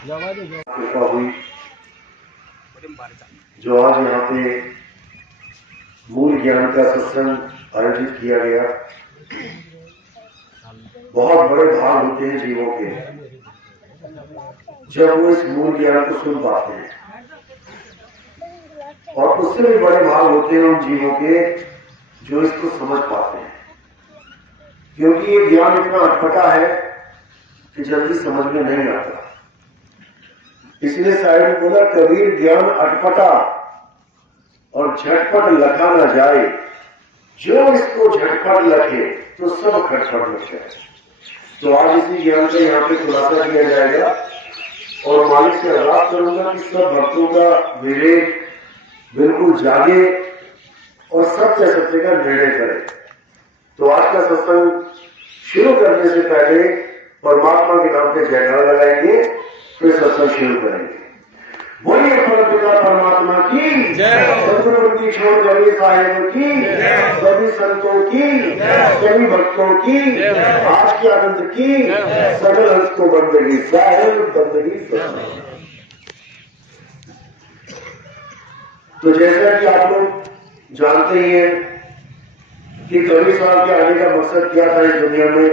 कृपा हुई जो आज यहाँ पे मूल ज्ञान का सत्संग आयोजित किया गया। बहुत बड़े भाग होते हैं जीवों के जब वो इस मूल ज्ञान को सुन पाते हैं, और उससे भी बड़े भाग होते हैं उन जीवों के जो इसको समझ पाते हैं, क्योंकि ये ज्ञान इतना अटपटा है कि जल्दी समझ में नहीं आता। इसलिए शायद ने बोला, कबीर ज्ञान अटपटा और झटपट लखा न जाए, जो इसको झटपट लखे तो सब खटपट लग जाए। तो आज इसी ज्ञान का यहाँ पे खुलासा किया जाएगा, और मालिक से अरदास करूंगा कि सब भक्तों का विवेक बिल्कुल जागे और सत्य सत्य का निर्णय करे। तो आज का सत्संग शुरू करने से पहले परमात्मा के नाम पे जयकारा लगाएंगे, फिर सत्संग शुरू करेंगे। बोलिए परमपिता परमात्मा की जय, सतगुरु छोड़ गए साहेब की जय, सभी संतों की जय, सभी भक्तों की जय, आज के आनंद की सकल हंस को बंदगी साहेब बंदगी। तो जैसा कि आप लोग जानते ही हैं कि कबीर साहब के आने का मकसद क्या था इस दुनिया में।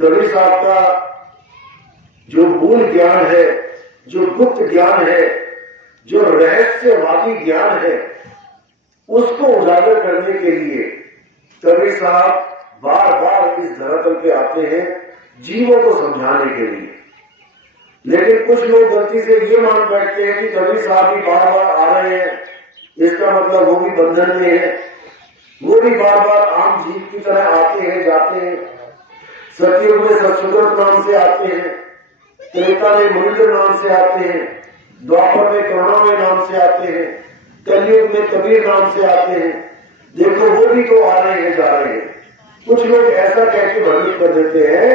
कबीर साहब का जो मूल ज्ञान है, जो गुप्त ज्ञान है, जो रहस्यवादी ज्ञान है, उसको उजागर करने के लिए कबीर साहब बार बार इस धरातल पे आते हैं जीवों को समझाने के लिए। लेकिन कुछ लोग गलती से ये मान बैठते हैं कि कबीर साहब भी बार बार आ रहे हैं, इसका मतलब वो भी बंधन में है, वो भी बार बार आम जीव की तरह आते हैं जाते हैं। सतयुग में सतसुगत नाम से आते हैं, त्रेता में मुनिंद्र नाम से आते हैं, द्वापर में करुणामय नाम से आते हैं, कलयुग में कबीर नाम से आते हैं। देखो वो भी तो आ रहे हैं जा रहे हैं। कुछ लोग ऐसा कह के भ्रमित कर देते हैं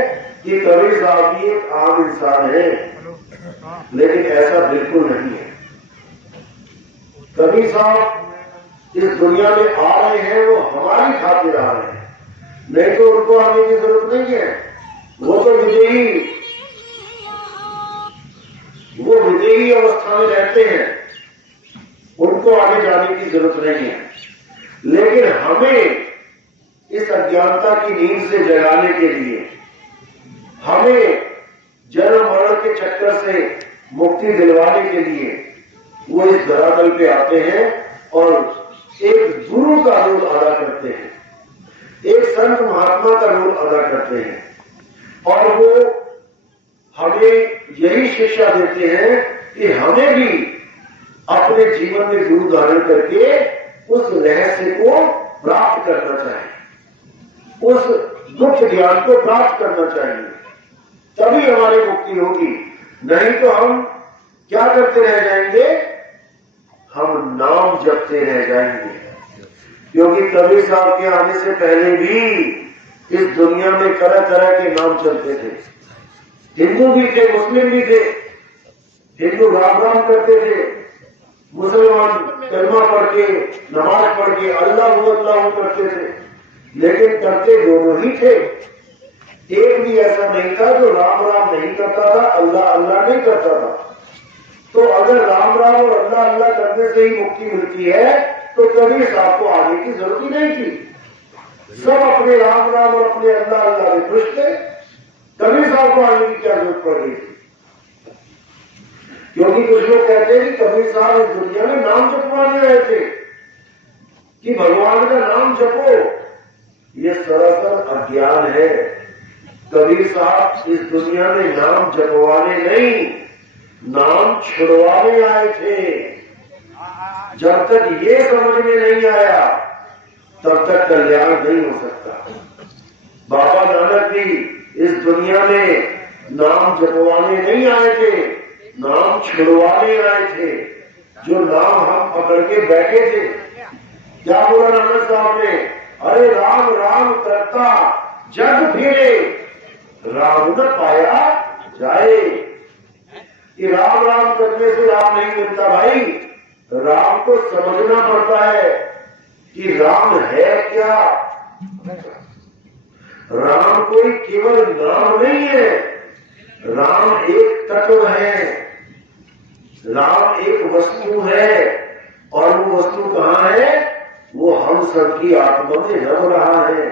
कि कबीर साहब भी एक आम इंसान है, लेकिन ऐसा बिल्कुल नहीं है। कबीर साहब इस दुनिया में आ रहे हैं, वो हमारी खातिर आ रहे हैं, नहीं तो उनको आने की जरूरत नहीं है। वो तो विदेही अवस्था में रहते हैं, उनको आगे जाने की जरूरत नहीं है। लेकिन हमें इस अज्ञानता की नींद से जगाने के लिए, हमें जन्म मरण के चक्कर से मुक्ति दिलवाने के लिए वो इस धरातल पे आते हैं और एक गुरु का रोल अदा करते हैं, एक संत महात्मा का रोल अदा करते हैं, और वो हमें यही शिक्षा देते हैं कि हमें भी अपने जीवन में गुरु धारण करके उस रहस्य को प्राप्त करना चाहिए, उस गुप्त ज्ञान को प्राप्त करना चाहिए, तभी हमारी मुक्ति होगी। नहीं तो हम क्या करते रह जाएंगे, हम नाम जपते रह जाएंगे। क्योंकि कबीर साहब के आने से पहले भी इस दुनिया में तरह तरह के नाम चलते थे। हिंदू भी थे, मुस्लिम भी थे। हिंदू राम राम करते थे, मुसलमान कलमा पढ़ के नमाज पढ़ के अल्लाह करते थे, लेकिन करते दोनों ही थे। एक भी ऐसा नहीं था जो राम राम नहीं करता था, अल्लाह अल्लाह नहीं करता था। तो अगर राम राम और अल्लाह अल्लाह करने से ही मुक्ति मिलती है तो कबीर साहब को आने की जरूरत ही नहीं थी। सब अपने राम राम और अपने अल्लाह अल्लाह में खुश थे, कबीर साहब को आने की क्या जरूरत पड़ रही थी। क्योंकि कुछ लोग कहते हैं कि कबीर साहब इस दुनिया में नाम जपवाने आए थे कि भगवान का नाम जपो। ये सरासर अज्ञान है। कबीर साहब इस दुनिया में नाम जपवाने नहीं, नाम छुड़वाने आए थे। जब तक ये समझ में नहीं आया तब तक कल्याण नहीं हो सकता। बाबा नानक भी इस दुनिया में नाम जपवाने नहीं आए थे, नाम छुड़वाने आए थे। जो नाम हम पकड़ के बैठे थे, क्या बोला नानक साहब ने, अरे राम राम करता जग फिरे, राम न पाया जाए। कि राम राम करने से राम नहीं मिलता भाई, राम को समझना पड़ता है कि राम है क्या। राम कोई केवल नाम नहीं है, राम एक तत्व है, राम एक वस्तु है, और वो वस्तु कहाँ है? वो हम सबकी आत्मा में रम रहा है।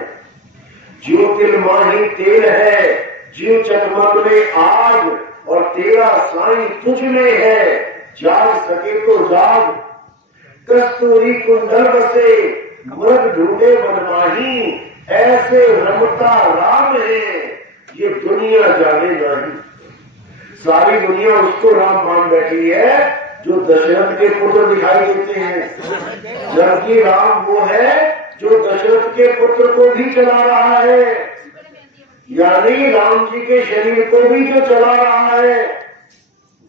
जो तिल माही तेल है, जो चकमक में आग, और तेरा साईं तुझ में है, जाग सके तो जाग। कस्तूरी कुंडल बसे मृग ढूंढे बनमाही, ऐसे रमता राम है ये दुनिया जाने नहीं। सारी दुनिया उसको राम मान बैठी है जो दशरथ के पुत्र दिखाई देते हैं, जबकि राम वो है जो दशरथ के पुत्र को भी चला रहा है, यानी राम जी के शरीर को भी जो चला रहा है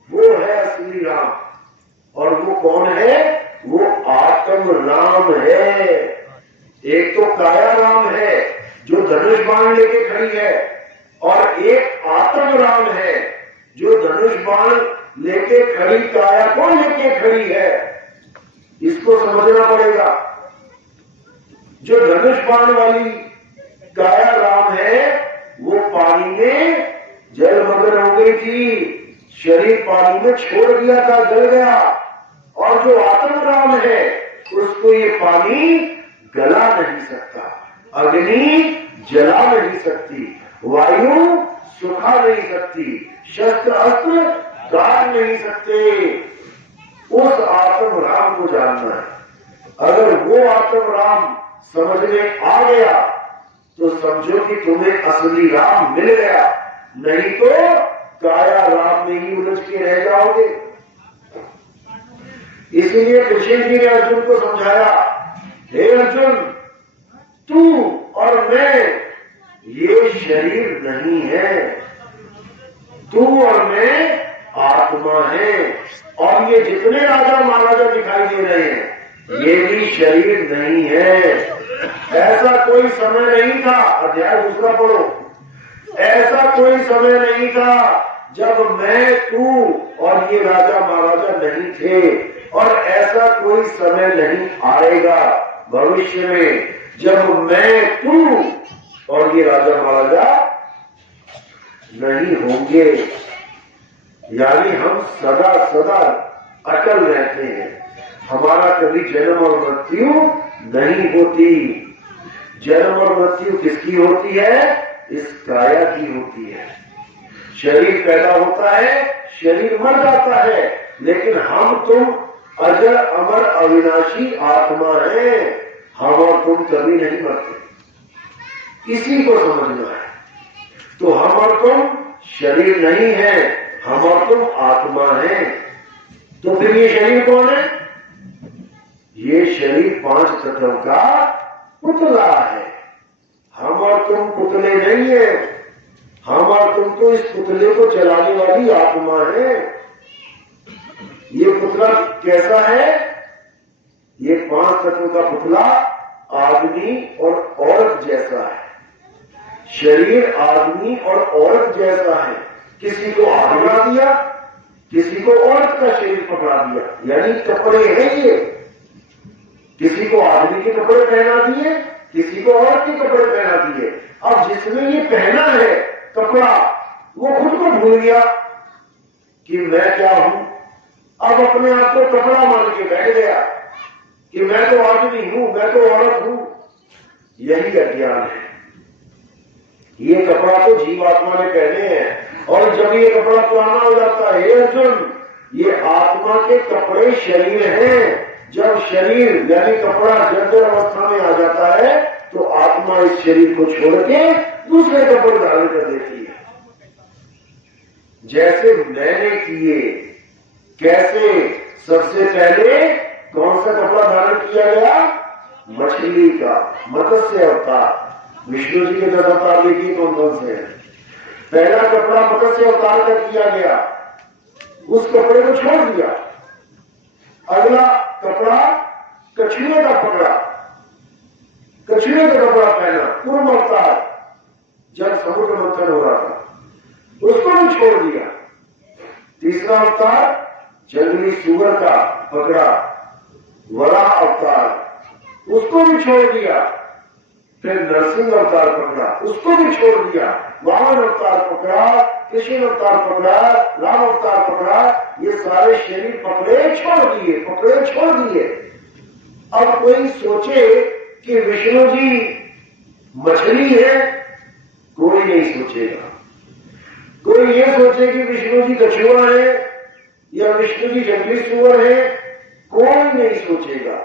वो है असली राम। और वो कौन है? वो आत्म राम है। एक तो काया राम है जो धनुष बाण लेके खड़ी है, और एक आत्म राम है जो धनुष बाण लेके खड़ी काया को लेके खड़ी है। इसको समझना पड़ेगा। जो धनुष बाण वाली काया राम है वो पानी में जलमग्न हो गई थी, शरीर पानी में छोड़ दिया था, जल गया। और जो आत्म राम है उसको ये पानी गला नहीं सकता, अग्नि जला नहीं सकती, वायु सुखा नहीं सकती, शस्त्र अस्त्र काट नहीं सकते। उस आत्म राम को जानना है। अगर वो आत्म राम समझ में आ गया तो समझो कि तुम्हें असली राम मिल गया, नहीं तो काया राम में ही उलझ के रह जाओगे। इसलिए कृष्ण जी ने अर्जुन को समझाया, हे अर्जुन, तू और मैं ये शरीर नहीं है, तू और मैं आत्मा है। और ये जितने राजा महाराजा दिखाई दे रहे हैं ये भी शरीर नहीं है। ऐसा कोई समय नहीं था, अध्याय दूसरा पढ़ो, ऐसा कोई समय नहीं था जब मैं, तू और ये राजा महाराजा नहीं थे, और ऐसा कोई समय नहीं आएगा भविष्य में जब मैं, तू और ये राजा महाराजा नहीं होंगे। यानी हम सदा सदा अटल रहते हैं, हमारा कभी जन्म और मृत्यु नहीं होती। जन्म और मृत्यु किसकी होती है? इस काया की होती है। शरीर पैदा होता है, शरीर मर जाता है, लेकिन हम तुम अजर अमर अविनाशी आत्मा है। हम और तुम कभी नहीं मरते, इसी को समझना है। तो हम और तुम शरीर नहीं है, हम और तुम आत्मा है। तो फिर ये शरीर कौन है? ये शरीर पांच तत्वों का पुतला है। हम और तुम पुतले नहीं है, हम और तुम तो इस पुतले को चलाने वाली आत्मा है। ये पुतला कैसा है? ये पांच तत्वों का पुतला आदमी और औरत जैसा है। शरीर आदमी और औरत जैसा है। किसी को आदमी बना दिया, किसी को औरत का शरीर पकड़ा दिया, यानी कपड़े हैं ये। किसी को आदमी के कपड़े पहना दिए, किसी को औरत के कपड़े पहना दिए। अब जिसने ये पहना है कपड़ा, वो खुद को भूल गया कि मैं क्या हूं। अब अपने आप को कपड़ा मान के बैठ गया कि मैं तो आदमी हूं, मैं तो औरत हूं। यही अज्ञान है। ये कपड़ा तो जीवात्मा ने पहने हैं, और जब ये कपड़ा पुराना हो जाता है, हे अर्जुन, ये आत्मा के कपड़े शरीर हैं। जब शरीर यानी कपड़ा जर्जर अवस्था में आ जाता है तो आत्मा इस शरीर को छोड़ के दूसरे कपड़े धारण कर देती है। जैसे मैंने किए, कैसे? सबसे पहले कौन सा कपड़ा धारण किया गया? मछली का, मत्स्य अवतार। विष्णु जी के 10 अवतार देखिए कौन कौन से हैं। पहला कपड़ा मत्स्य अवतार का किया गया, उस कपड़े को छोड़ दिया। अगला कपड़ा कछुए का पकड़ा, कछुए का कपड़ा पहना, पूर्व अवतार, जब समुद्र मंथन हो रहा था, उसको भी छोड़ दिया। तीसरा अवतार जंगली सुअर का पकड़ा, वराह अवतार, उसको भी छोड़ दिया। फिर नरसिंह अवतार पकड़ा, उसको भी छोड़ दिया। वामन अवतार पकड़ा, कृष्ण अवतार पकड़ा, राम अवतार पकड़ा, ये सारे शरीर पकड़े छोड़ दिए। अब कोई सोचे कि विष्णु जी मछली है, कोई नहीं सोचेगा। कोई ये सोचे कि विष्णु जी कछुआ है या विष्णु जी जंगली सुअर है, कोई नहीं सोचेगा।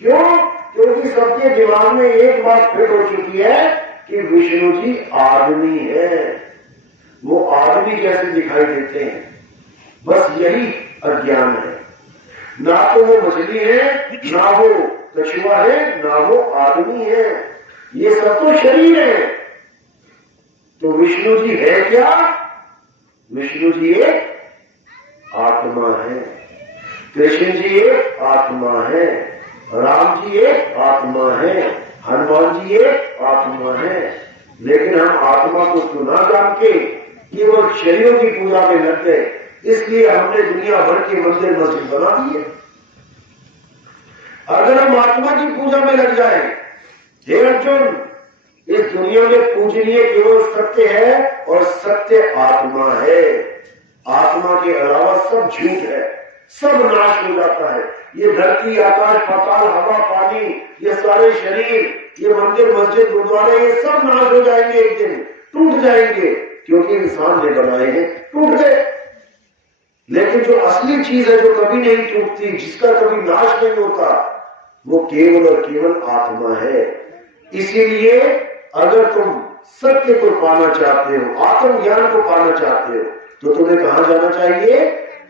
क्यों? क्योंकि सबके दिमाग में एक बात फिट हो चुकी है कि विष्णु जी आदमी है। वो आदमी कैसे दिखाई देते हैं, बस यही अज्ञान है। ना तो वो मछली है, ना वो कछुआ है, ना वो आदमी है। ये सब तो शरीर है। तो विष्णु जी है क्या? विष्णु जी एक आत्मा है, कृष्ण जी एक आत्मा है, राम जी एक आत्मा है, हनुमान जी एक आत्मा है। लेकिन हम आत्मा को तो ना जान के केवल शरीरों की पूजा में लग गए, इसलिए हमने दुनिया भर के मंदिर मस्जिद बना दिए। अगर हम आत्मा की पूजा में लग जाए, हे अर्जुन, इस दुनिया में पूजनीय केवल सत्य है और सत्य आत्मा है। आत्मा के अलावा सब झूठ है, सब नाश हो जाता है। ये धरती, आकाश, पाताल, हवा, पानी, ये सारे शरीर, ये मंदिर, मस्जिद, गुरुद्वारे, ये सब नाश हो जाएंगे, एक दिन टूट जाएंगे, क्योंकि इंसान ने बनाए हैं, टूट गए। लेकिन जो असली चीज है, जो कभी नहीं टूटती, जिसका कभी नाश नहीं होता, वो केवल और केवल आत्मा है। इसीलिए अगर तुम सत्य को पाना चाहते हो, आत्मज्ञान को पाना चाहते हो, तो तुम्हें कहां जाना चाहिए?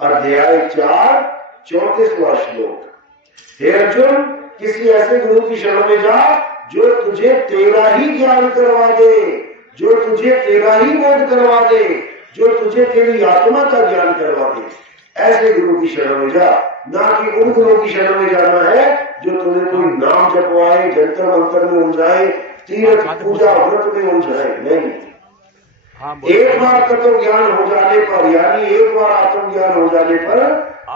अध्याय 4 34वां श्लोक। हे अर्जुन, किसी ऐसे गुरु की शरण में जा जो तुझे तेरा ही ज्ञान करवा दे, जो तुझे तेरा ही बोध करवा दे, जो तुझे तेरी आत्मा का ज्ञान करवा दे। ऐसे गुरु की शरण में जा, ना कि उन गुरु की शरण में जाना है जो तुम्हें कोई नाम जपवाए, जंतर मंत्र में उलझाए, तीर्थ पूजा व्रत में उलझाए। नहीं, एक बार तत्व ज्ञान हो जाने पर, यानी एक बार आत्मज्ञान हो जाने पर,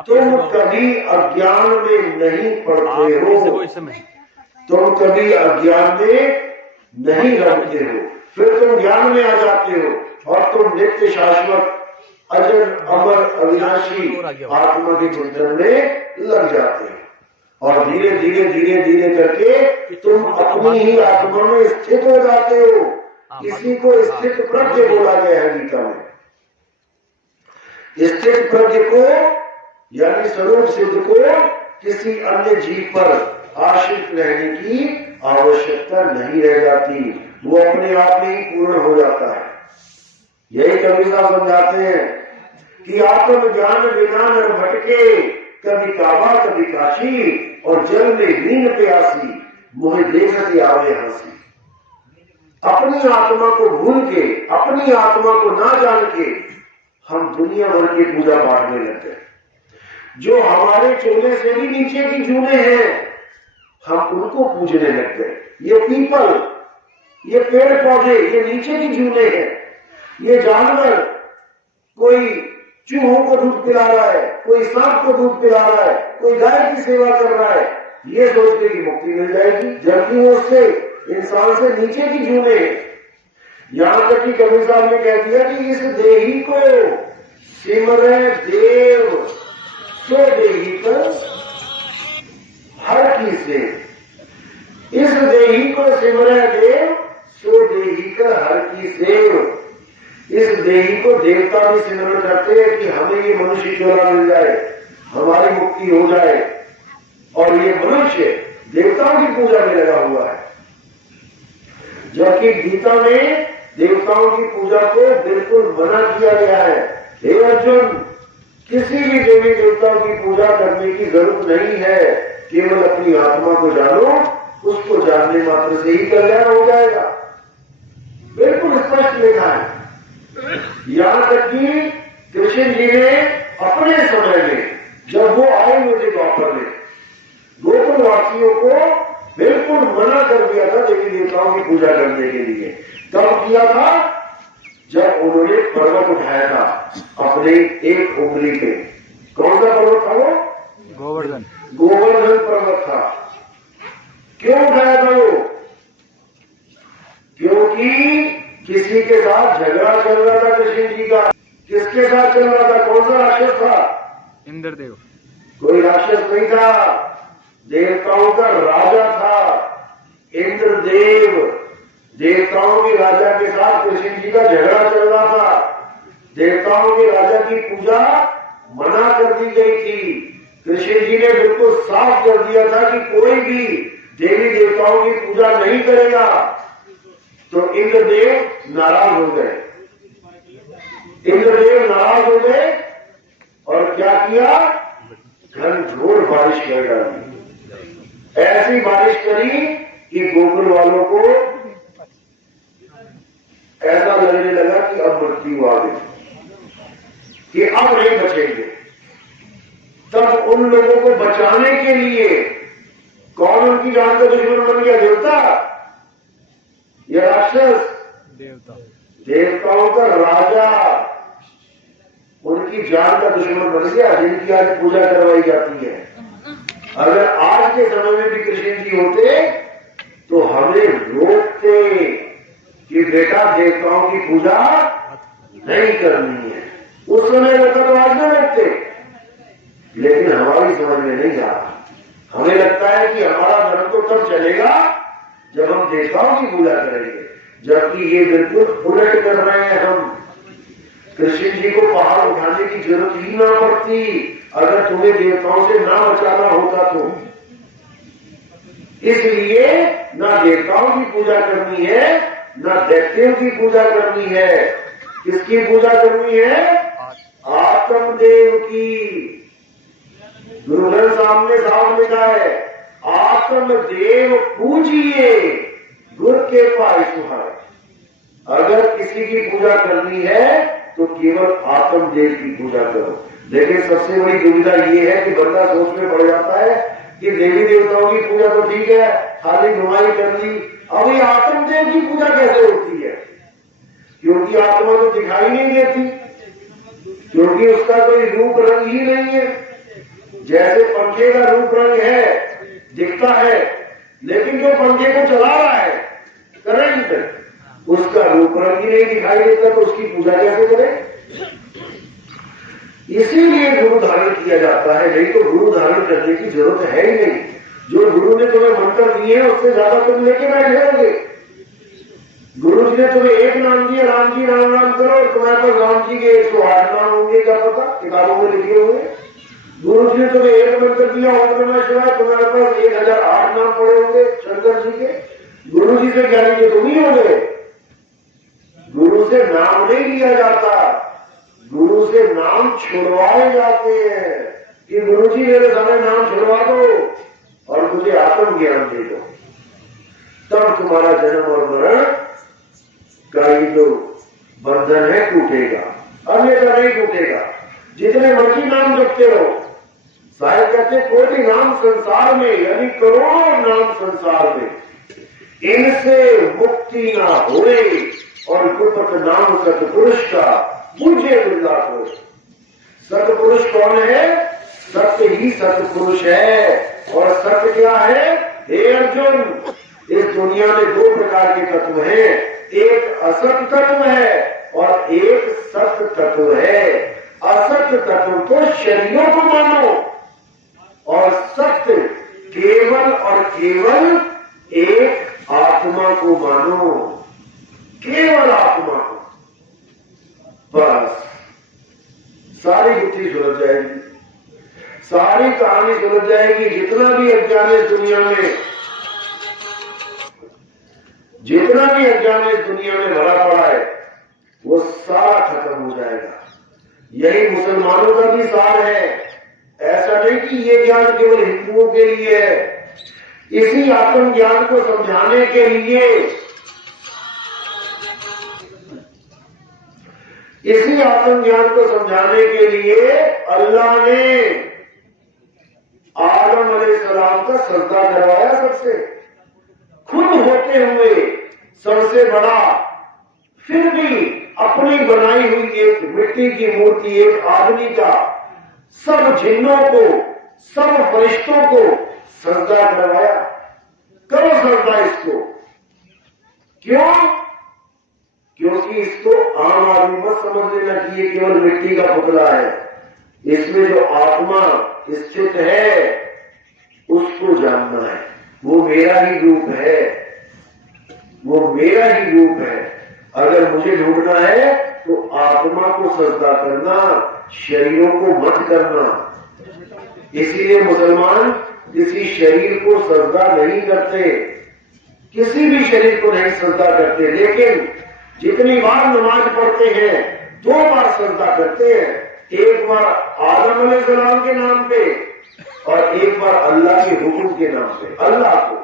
तुम कभी अज्ञान में नहीं पड़ते हो, तुम कभी अज्ञान में नहीं रहते हो, फिर तुम ज्ञान में आ जाते हो और तुम नित्य शाश्वत अजर अमर अविनाशी आत्मा के चिंतन में लग जाते हो। और धीरे धीरे धीरे धीरे करके तुम अपनी ही आत्मा में स्थित हो जाते हो। इसी को स्थित प्रज्ञ बोला गया है गीता में। स्थित प्रज्ञ को यानी स्वरूप सिद्ध को किसी अन्य जीव पर आश्रित रहने की आवश्यकता नहीं रह जाती, वो अपने आप में ही पूर्ण हो जाता है। यही कबीर साहब समझाते हैं कि आत्मज्ञान बिना नर भटके, कभी काबा कभी काशी, और जल में नींद प्यासी, मोहे देखती आवे हंसी। अपनी आत्मा को भूल के, अपनी आत्मा को ना जान के हम दुनिया भर की पूजा पाठ में लग गए। जो हमारे चोले से भी नीचे की जूने हैं, हम उनको पूजने लग गए। ये पीपल, ये पेड़ पौधे, ये नीचे की जूने हैं। ये जानवर, कोई चूहों को दूध पिला रहा है, कोई सांप को दूध पिला रहा है, कोई गाय की सेवा कर रहा है, ये सोचते कि मुक्ति मिल जाएगी, जबकि वो उससे इंसान से नीचे की जूने। यहां तक कि कबीर साहब ने कह दिया कि इस देही को सिमरे देव सो देही कर हर की से, इस देही को सिमरे देव सो देही कर हर की सेव। इस देही को देवता भी सिमरण करते हैं कि हमें ये मनुष्य चोला मिल जाए, हमारी मुक्ति हो जाए, और ये मनुष्य देवताओं की पूजा में लगा हुआ है। जबकि गीता में देवताओं की पूजा को बिल्कुल मना किया गया है। हे अर्जुन, किसी भी देवी देवताओं की पूजा करने की जरूरत नहीं है, केवल अपनी आत्मा को जानो, उसको जानने मात्र से ही कल्याण हो जाएगा। बिल्कुल स्पष्ट लिखा है। यहां तक कि कृष्ण जी ने अपने समय में, जब वो आए हुए थे द्वापर में, गोकुलवासियों को बिल्कुल मना कर दिया था देवी देवताओं की पूजा करने के लिए। कब किया था? जब उन्होंने पर्वत उठाया था अपने एक उंगली पे। कौन सा पर्वत था वो? गोवर्धन। गोवर्धन पर्वत था। क्यों उठाया था वो? क्योंकि किसी के साथ झगड़ा चल रहा था कृष्ण जी का। किसके साथ चल रहा था? कौन सा राक्षस था? इंद्रदेव। कोई राक्षस नहीं था, देवताओं का राजा था इंद्रदेव। देवताओं के राजा के साथ कृष्ण जी का झगड़ा चल रहा था। देवताओं के राजा की पूजा मना कर दी गई थी। कृष्ण जी ने बिल्कुल साफ कर दिया था कि कोई भी देवी देवताओं की पूजा नहीं करेगा। तो इंद्रदेव नाराज हो गए। इंद्रदेव नाराज हो गए और क्या किया? घनघोर बारिश कर डाली। ऐसी बारिश करी कि गोकुल वालों को ऐसा लगने लगा कि अब मृत्यु आ गई, कि अब नहीं बचेंगे। तब उन लोगों को बचाने के लिए कौन उनकी जान का दुश्मन बन गया? देवता या राक्षस? देवता। देवताओं का राजा उनकी जान का दुश्मन बन गया, जिनकी आज पूजा करवाई जाती है। अगर आज के समय में भी कृष्ण जी होते तो हमें रोकते कि बेटा देवताओं की पूजा नहीं करनी है। उस समय रोका तो आज न रोकते, लेकिन हमारी समझ में नहीं आ रहा। हमें लगता है कि हमारा धर्म तो तब चलेगा जब हम देवताओं की पूजा करेंगे, जबकि ये बिल्कुल उलट कर रहे हैं हम। कृष्ण जी को पहाड़ उठाने की जरूरत ही ना पड़ती अगर तुम्हें देवताओं से ना बचाना होता तो। इसलिए ना देवताओं की पूजा करनी है, ना दैत्यों की पूजा करनी है। किसकी पूजा करनी है? आत्मदेव की। गुरु ग्रंथ साहब ने साफ लिखा है, आत्मदेव पूजिए गुर के पाए सुहाए। अगर किसी की पूजा करनी है तो केवल आत्मदेव की पूजा करो। लेकिन सबसे बड़ी दुविधा ये है कि बंदा सोच में पड़ जाता है कि देवी देवताओं की पूजा तो ठीक है, खाली घुमाई कर ली, अब ये आत्मदेव की पूजा कैसे होती है? क्योंकि आत्मा तो दिखाई नहीं देती, क्योंकि उसका कोई रूप रंग ही नहीं है। जैसे पंखे का रूप रंग है, दिखता है, लेकिन जो पंखे को चला रहा है करंट, उसका रूप रंग ही नहीं दिखाई देता, तो उसकी पूजा कैसे करें? इसीलिए गुरु धारण किया जाता है, नहीं तो गुरु धारण करने की जरूरत है ही नहीं। जो गुरु ने तुम्हें मंत्र दिए हैं उससे ज्यादा तुम लेके बैठे होगे। गुरु जी ने तुम्हें एक नाम दिया, राम जी राम राम करो, और तुम्हारे पास राम जी के 108 नाम होंगे, क्या पता, किताबों में लिखे होंगे। गुरु जी ने तुम्हें एक मंत्र दिया ओम नमः शिवाय, तुम्हारे पास 1008 नाम पड़े होंगे शंकर जी के। गुरु जी से ज्ञानी तो तुम ही हो गए। गुरु से नाम नहीं लिया जाता, गुरु से नाम छुड़वाए जाते हैं कि गुरु जी मेरे सारे नाम छुड़वा दो और मुझे आत्म ज्ञान दे दो। तब तुम्हारा जन्म और मरण का ये जो बंधन है टूटेगा, अन्यथा नहीं टूटेगा। जितने मर्जी नाम जपते रहो, शायद कहते कोई भी नाम संसार में, यानी करोड़ों नाम संसार में, इनसे मुक्ति ना होए और गुरपत नाम सतपुरुष का पूज्य बिरला हो। सतपुरुष कौन है? सत्य ही सतपुरुष है। और सत्य क्या है? हे अर्जुन, इस दुनिया में दो प्रकार के तत्व हैं, एक असत तत्व है और एक सत्य तत्व है। असत तत्व तो शरीरों को मानो और सत्य केवल और केवल एक आत्मा को मानो, केवल आत्मा को। बस सारी गुत्थी सुलझ जाएगी, सारी कहानी सुलझ जाएगी। जितना भी अज्ञान इस दुनिया में, जितना भी अज्ञान इस दुनिया में भरा पड़ा है, वो सारा खत्म हो जाएगा। यही मुसलमानों का भी सार है। ऐसा नहीं कि ये ज्ञान केवल हिंदुओं के लिए है। इसी आत्मज्ञान को समझाने के लिए, इसी आत्मज्ञान को समझाने के लिए अल्लाह ने आदम अलैहिस्सलाम का सजदा करवाया सबसे, खुद होते हुए सबसे बड़ा, फिर भी अपनी बनाई हुई एक मिट्टी की मूर्ति, एक आदमी का, सब जिन्नों को, सब फरिश्तों को सजदा करवाया। करो सजदा इसको। क्यों? क्योंकि इसको आम आदमी मत समझ लेना कि ये केवल मिट्टी का पुतला है। इसमें जो आत्मा स्थित है उसको जानना है। वो मेरा ही रूप है, वो मेरा ही रूप है। अगर मुझे ढूंढना है तो आत्मा को सजदा करना, शरीरों को मत करना। इसीलिए मुसलमान किसी शरीर को सजदा नहीं करते, किसी भी शरीर को नहीं सजदा करते, लेकिन जितनी बार नमाज पढ़ते हैं 2 बार सजदा करते हैं। एक बार आदम अलैहिस्सलाम के नाम पे और एक बार अल्लाह के हुक्म के नाम पे। अल्लाह को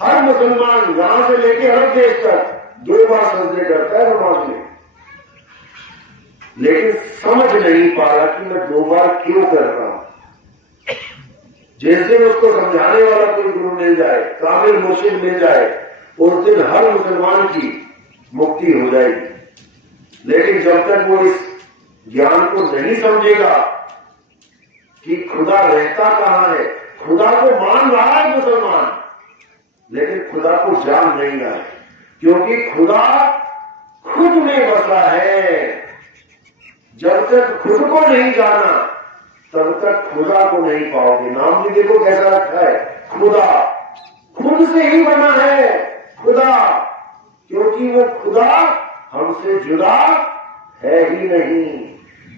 हर मुसलमान यहां से लेके हर देश तक 2 बार सजदे करता है नमाज में, लेकिन समझ नहीं पा रहा कि मैं 2 बार क्यों कर रहा हूं। जिस दिन उसको समझाने वाला कोई गुरु मिल जाए, कामिल मुर्शिद मिल जाए, उस दिन हर मुसलमान की मुक्ति हो जाएगी। लेकिन जब तक वो इस ज्ञान को नहीं समझेगा कि खुदा रहता कहां है, खुदा को मान रहा है मुसलमान, लेकिन खुदा को जान नहीं रहा है, क्योंकि खुदा खुद में बसा है। जब तक खुद को नहीं जाना तब तक खुदा को नहीं पाओगे। नाम भी देखो कैसा रखा है, खुदा। खुद से ही बना है खुदा, क्योंकि वो खुदा हमसे जुदा है ही नहीं,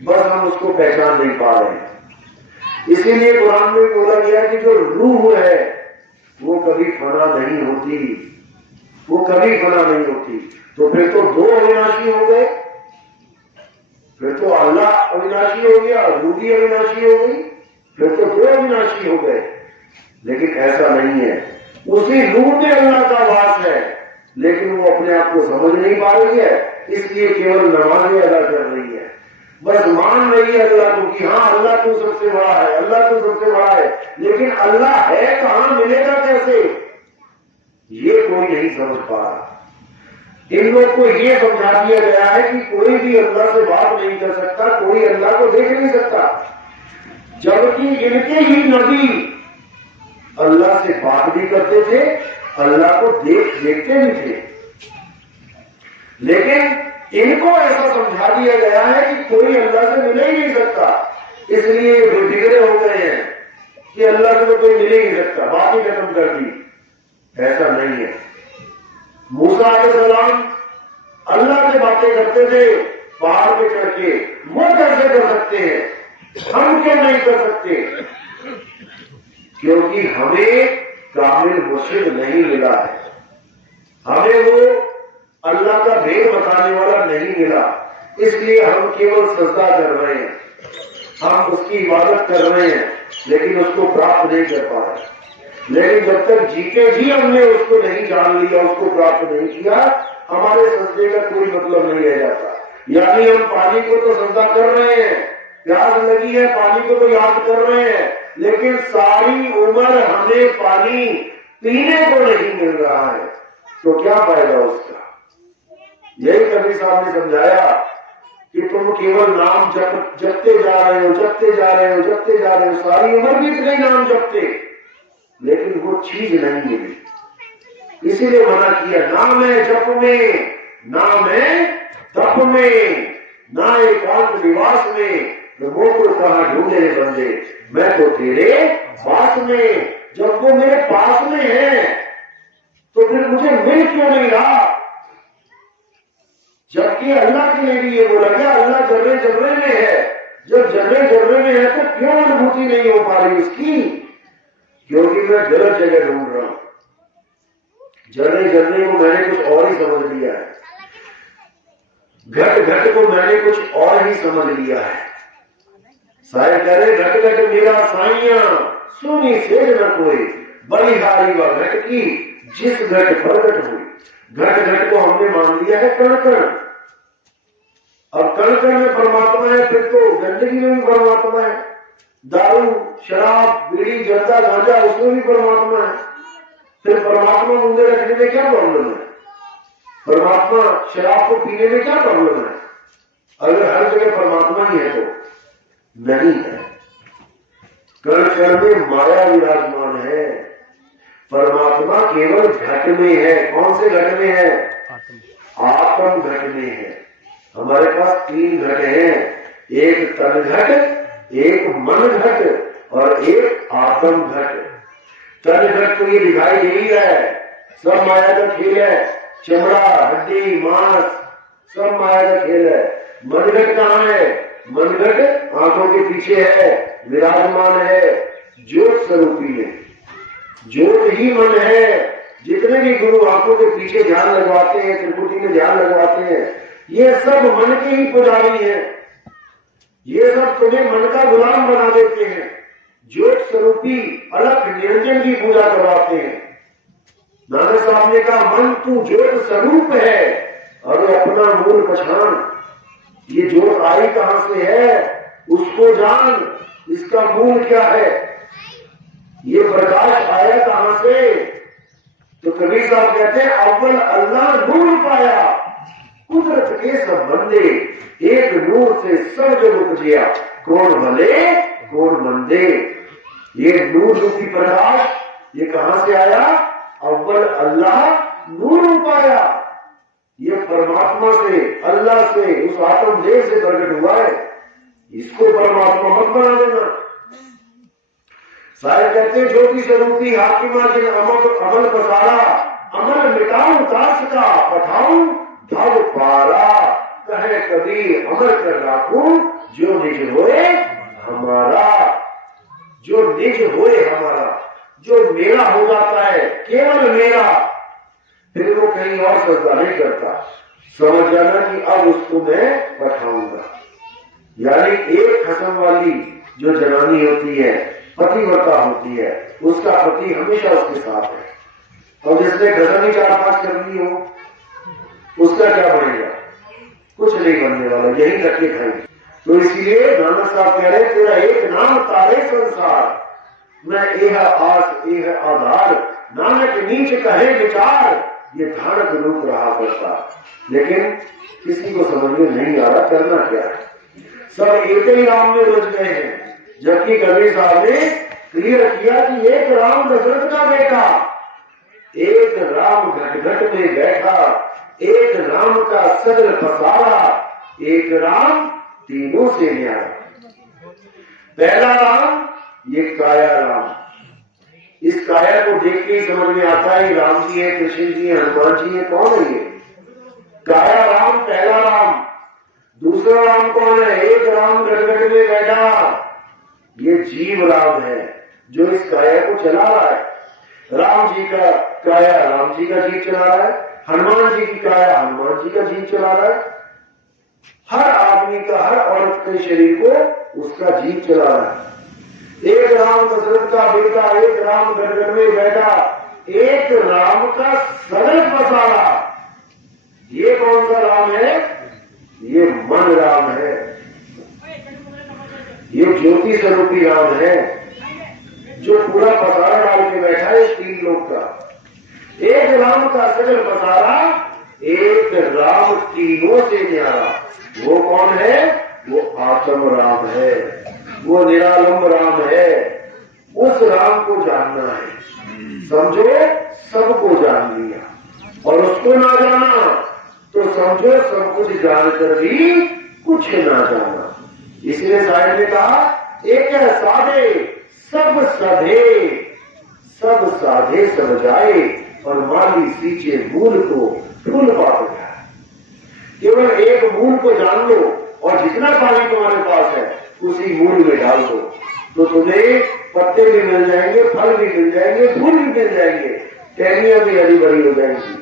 बस हम उसको पहचान नहीं पा रहे हैं। इसीलिए कुरान में बोला गया कि जो रूह है वो कभी फना नहीं होती, वो कभी फना नहीं होती। तो फिर तो 2 अविनाशी हो गए, फिर तो अल्लाह अविनाशी हो गया, रूह भी अविनाशी हो गई, फिर तो 2 अविनाशी हो गए। लेकिन ऐसा नहीं है, उसी रूह में अल्लाह का वास है, लेकिन वो अपने आप को समझ नहीं पा रही है, इसलिए केवल नमाज़ें अदा कर रही है, बस मान रही है अल्लाह को कि हाँ अल्लाह तू सबसे बड़ा है, अल्लाह तू सबसे बड़ा है। लेकिन अल्लाह है कहां, मिलेगा कैसे, ये कोई नहीं समझ पा रहा। इन लोग को ये समझा दिया गया है कि कोई भी अल्लाह से बात नहीं कर सकता, कोई अल्लाह को देख नहीं सकता, जबकि इनके ही नबी अल्लाह से बात भी करते थे, अल्लाह को देखते भी थे। लेकिन इनको ऐसा समझा दिया गया है कि कोई अल्लाह से मिल ही नहीं सकता, इसलिए ये बेफिक्रे हो गए हैं कि अल्लाह से तो कोई मिल ही नहीं सकता, बात ही खत्म कर दी। ऐसा नहीं है। मूसा अलैहिस्सलाम अल्लाह से बातें करते थे पहाड़ पे चढ़ के, वो कैसे कर सकते हैं, हम क्यों नहीं कर सकते? क्योंकि हमें कामिल मुर्शिद नहीं मिला है, हमें वो अल्लाह का भेद बताने वाला नहीं मिला, इसलिए हम केवल सजदा कर रहे हैं, हम उसकी इबादत कर रहे हैं, लेकिन उसको प्राप्त नहीं कर पा रहे। लेकिन जब तक जीते जी हमने उसको नहीं जान लिया, उसको प्राप्त नहीं किया, हमारे सजदे का कोई मतलब नहीं रह जाता। यानी हम पानी को तो सजदा कर रहे हैं, प्यास लगी है पानी को तो याद कर रहे हैं, लेकिन सारी उम्र हमें पानी पीने को नहीं मिल रहा है, तो क्या फायदा उसका? यही कबीर साहब ने समझाया कि तुम केवल नाम जपते जा रहे हो, जपते जा रहे हो, जपते जा रहे हो, सारी उम्र भी इतने नाम जपते, लेकिन वो चीज नहीं मिली। इसीलिए मना किया, नाम है जप में, नाम है तप में, ना एकांत निवास में, वो को कहा ढूंढे बंदे, मैं तो तेरे पास में। जब वो मेरे पास में है तो फिर मुझे मिल क्यों नहीं रहा? जबकि अल्लाह के लिए भी ये बोला गया, अल्लाह जर्रे जर्रे में है। जब जर्रे जर्रे में है तो क्यों अनुभूति नहीं हो पा रही उसकी? क्योंकि मैं गलत जगह ढूंढ रहा हूं। जर्रे जर्रे को मैंने कुछ और ही समझ लिया है, घट घट को मैंने कुछ और ही समझ लिया है। शायद करे घट घट मेरा साइया सुनी सेज न कोई, बलिहारी व घट की जिस घट प्रगट हुई। घट घट को हमने मान लिया है कण कण। अब कण कण में परमात्मा है, फिर तो गंदगी में भी परमात्मा है, दारू शराब बीड़ी जर्दा गांजा उसमें भी परमात्मा है। फिर परमात्मा मुंडे रखने में क्या प्रॉब्लम है? परमात्मा शराब को पीने में क्या प्रॉब्लम है? अगर हर जगह परमात्मा ही है तो नहीं है। कण कण में माया विराजमान है, परमात्मा केवल घट में है। कौन से घट में है? आत्मा आत्म घट में है। हमारे पास 3 घट हैं, एक तन घट, एक मन घट और एक आत्म घट। तन घट तो ये दिखाई दे ही रहा है, सब माया का खेल है, चमड़ा हड्डी मांस सब माया का खेल है। मन घट कहाँ है? मन घट आंखों के पीछे है, विराजमान है, ज्योत स्वरूपी है, ज्योत ही मन है। जितने भी गुरु आंखों के पीछे ध्यान लगवाते हैं, त्रिपुटी में ध्यान लगवाते हैं, ये सब मन के ही पुजारी हैं। ये सब तुम्हें मन का गुलाम बना देते हैं, ज्योत स्वरूपी अलख निरंजन की पूजा करवाते हैं। नानक साहब ने कहा मन तू ज्योत स्वरूप है और अपना मूल पहचान। ये ज्योत आई कहां से है उसको जान, इसका मूल क्या है, ये प्रकाश आया कहां से। तो कबीर साहब कहते हैं अव्वल अल्लाह नूर पाया, कुदरत के संबंधे, एक नूर से सब जग उपजिया, कौन भले कौन मंदे। ये नूर रूपी प्रकाश ये कहां से आया? अव्वल अल्लाह नूर पाया, ये परमात्मा से, अल्लाह से, उस आत्मदेव से प्रकट हुआ है। इसको परमात्मा मत बना देना। सारे कहते हैं ज्योति स्वरूपी हाकिमा जिन अमल पसारा, अमल मिटाऊं दास का पठाऊं भव पारा। कहे कबीर अमर कर राखूं जो निज होए हमारा, जो निज होए हमारा, जो मेरा हो जाता है, केवल मेरा, फिर वो कहीं और सजदा नहीं करता। समझ जाना कि अब उसको मैं पठाऊंगा। यानी एक खत्म वाली जो जनानी होती है, पतिव्रता होती है, उसका पति हमेशा उसके साथ है। और जिसने गजन ही 4-5 करनी हो उसका क्या बनेगा? कुछ नहीं बनने वाला, यही रख के खाएंगे। तो इसलिए नानक साहब कह रहे तेरा एक नाम तारे संसार, मैं एह आस एह आधार, नानक नीच कहे विचार, ये धारक रूप रहा करता। लेकिन किसी को समझ में नहीं आ रहा करना क्या है, सब एक ही राम में उलझ गए हैं। जबकि कबीर साहब ने क्लियर किया कि एक राम दशरथ का बेटा, एक राम घट घट में बैठा, एक राम का सगल पसारा, एक राम तीनों से न्यारा। पहला राम ये काया राम, इस काया को देख के ही समझ में आता है राम जी है, कृष्ण जी है, हनुमान जी है, कौन है ये? काया राम पहला राम। दूसरा राम कौन है? एक राम घट घट में बैठा, ये जीव राम है जो इस काया को चला रहा है। राम जी का काया राम जी का जीव चला रहा है, हनुमान जी की काया हनुमान जी का जीव चला रहा है। हर आदमी का, हर औरत के शरीर को उसका जीव चला रहा है। एक राम दशरथ का बेटा, एक राम घट घट में बैठा, एक राम का सगल पसारा। ये कौन सा राम है? ये मन राम है, ये ज्योति स्वरूपी राम है जो पूरा पसारा डाल के बैठा है 3 लोक का। एक राम का सगल पसारा, एक राम तीनों से न्यारा। वो कौन है? वो आत्म राम है, वो निरालंब राम है। उस राम को जानना है। समझो सबको जान लिया, और उसको ना जाना तो समझो सब कुछ जानकर भी कुछ ना जाना। इसलिए साहिब ने कहा एक है साधे सब साधे, सब साधे सब जाए, और माली सींचे मूल को फूल पात जाए। केवल एक मूल को जान लो और जितना पानी तुम्हारे पास है उसी मूल में डाल दो, तो तुम्हें पत्ते भी मिल जाएंगे, फल भी मिल जाएंगे, फूल भी मिल जाएंगे, टहनियां भी हरी भरी हो जाएंगी।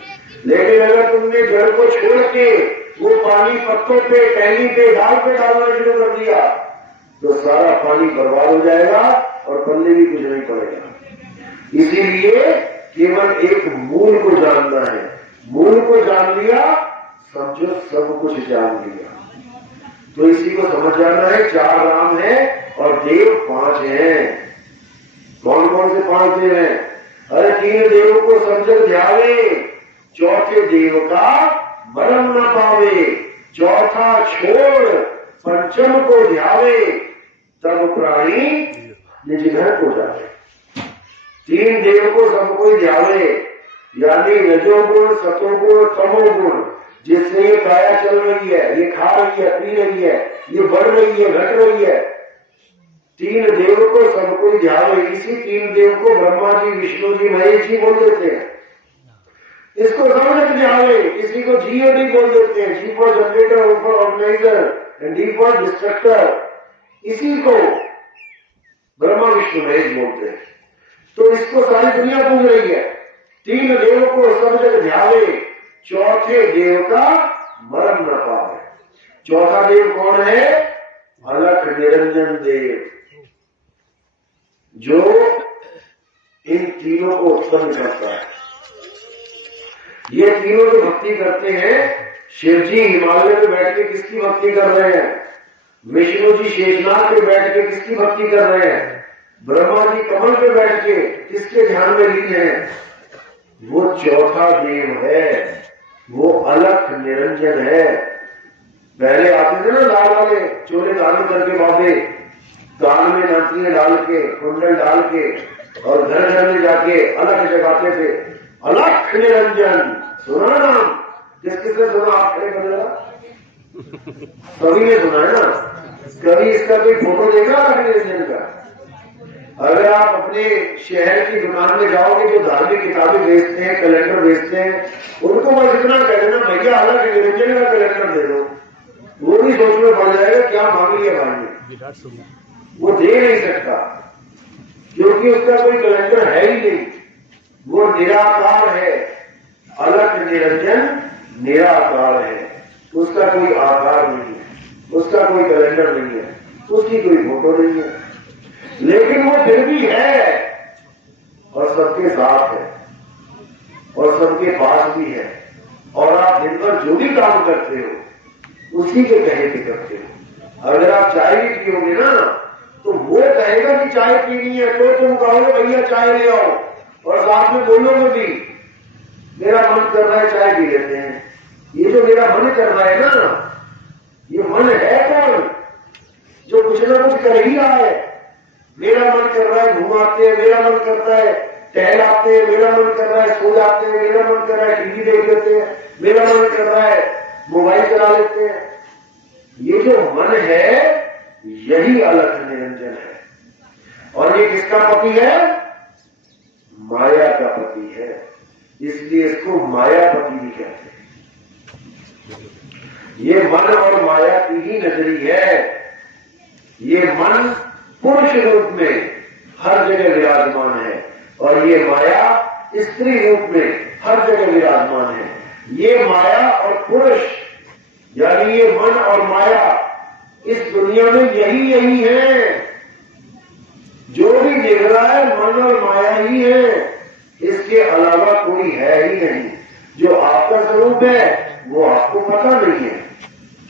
लेकिन अगर तुमने जड़ को छोड़ के वो पानी पत्तों पे, टहनी पे, डाल पे डालना शुरू कर दिया तो सारा पानी बर्बाद हो जाएगा और पल्ले भी कुछ नहीं पड़ेगा। इसीलिए केवल एक मूल को जानना है। मूल को जान लिया समझो सब कुछ जान लिया। तो इसी को समझ जाना है। 4 राम है और देव 5 हैं। कौन कौन से 5 देव हैं? अरे 3 देव को समझ ध्यावे, चौथे देव का मरम न पावे, चौथा छोड़ पंचम को ध्यावे, तब प्राणी निज घर को जावे। 3 देव को सब कोई ध्यावे, यानी रजोगुण, सतोगुण, तमोगुण। जिससे ये काया चल रही है, ये खा रही है, पी रही है, ये बढ़ रही है, घट रही है। तीन देव को सब कोई ध्यावे, इसी तीन देव को ब्रह्मा जी, विष्णु जी, महेश जी बोल देते हैं। इसको समझ ध्यावे, इसी को जीओडी बोल देते हैं, G for generator, O for organiser and D for destructor. इसी को ब्रह्मा विष्णु महेश बोलते हैं। तो इसको सारी दुनिया पूज रही है। तीन देव को सब जग ध्यावे, चौथे देव का मरण न पावे। चौथा देव कौन है? अलख निरंजन देव, जो इन तीनों को उत्पन्न करता है। ये तीनों जो भक्ति करते हैं, शिव जी हिमालय में बैठ के किसकी भक्ति कर रहे हैं? विष्णु जी शेषनाग पे बैठ के किसकी भक्ति कर रहे हैं? ब्रह्मा जी कमल पे बैठ के किसके ध्यान में लीन है? वो चौथा देव है, वो अलख निरंजन है। पहले आते थे ना लाल वाले चोले धारण करके बाबे, कान में नातियां डाल के, कुंडल डाल के, और घर घर में जाके अलख जगाते थे। अलख निरंजन सुना नाम? किस किसने सुना? आप खड़े कर जरा। सभी ने सुना है ना? कभी इसका कोई फोटो देगा अलख निरंजन का? अगर आप अपने शहर की दुकान में जाओगे, जो धार्मिक किताबें बेचते हैं, कैलेंडर बेचते हैं, उनको बस इतना कह देना, भैया अलग निरंजन का कैलेंडर दे दो। वो भी सोच में पड़ जाएगा क्या मांग लिया भाई ने। वो दे नहीं सकता, क्योंकि उसका कोई कैलेंडर है ही नहीं। वो निराकार है। अलग निरंजन निराकार है, उसका कोई आकार नहीं है, उसका कोई कैलेंडर नहीं है, उसकी कोई फोटो नहीं है, लेकिन वो फिर भी है और सबके साथ है और सबके पास भी है। और आप दिन भर जो भी काम करते हो उसी के कहे पे करते हो। अगर आप चाय भी पियोगे ना, तो वो कहेगा कि चाय पीनी है, तो तुम कहोगे भैया चाय ले आओ, और साथ में बोलोगे भी मेरा मन कर रहा है चाय पी लेते हैं। ये जो मेरा मन कर रहा है ना, ये मन है कौन? जो कुछ ना कुछ कर ही रहा है। मेरा मन कर रहा है घुमाते हैं, मेरा मन करता है टहलाते हैं, मेरा मन कर रहा है सो जाते हैं, मेरा मन कर रहा है टीवी देख लेते हैं, मेरा मन कर रहा है मोबाइल चला लेते हैं। ये जो मन है, यही अलख निरंजन है। और ये किसका पति है? माया का पति है। इसलिए इसको मायापति भी कहते हैं। ये मन और माया की ही नजरी है। ये मन पुरुष रूप में हर जगह विराजमान है और ये माया स्त्री रूप में हर जगह विराजमान है। ये माया और पुरुष, यानी ये मन और माया, इस दुनिया में यही है। जो भी दिख रहा है मन और माया ही है, इसके अलावा कोई है ही नहीं। जो आपका स्वरूप है वो आपको पता नहीं है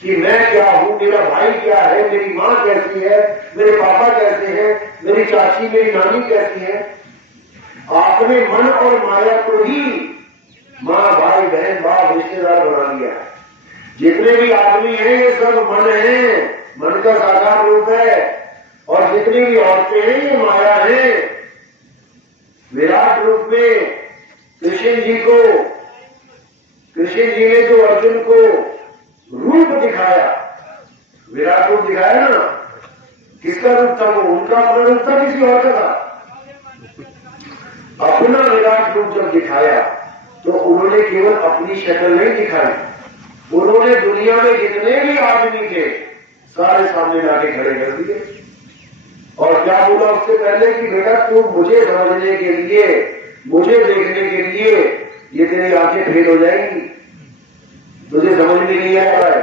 कि मैं क्या हूं, मेरा भाई क्या है, मेरी मां कैसी है, मेरे पापा कैसे हैं, मेरी चाची, मेरी नानी कैसी है। आपने मन और माया को ही मां, भाई, बहन, बाप, रिश्तेदार बना लिया। जितने भी आदमी हैं ये सब मन है, मन का साकार रूप है। और जितनी भी औरतें हैं ये माया है। विराट रूप में कृष्ण जी ने जो अर्जुन को रूप दिखाया, विराट रूप दिखाया ना, किसका रूप था वो? उनका अपना रूप था, किसी और का था? अपना विराट रूप जब दिखाया तो उन्होंने केवल अपनी शक्ल नहीं दिखाई, उन्होंने दुनिया में जितने भी आदमी थे सारे सामने लाके खड़े कर दिए। और क्या बोला उससे पहले कि बेटा तू मुझे समझने के लिए, मुझे देखने के लिए ये तेरी आंखें फेल हो जाएंगी, तुझे समझ में नहीं आ रहा है,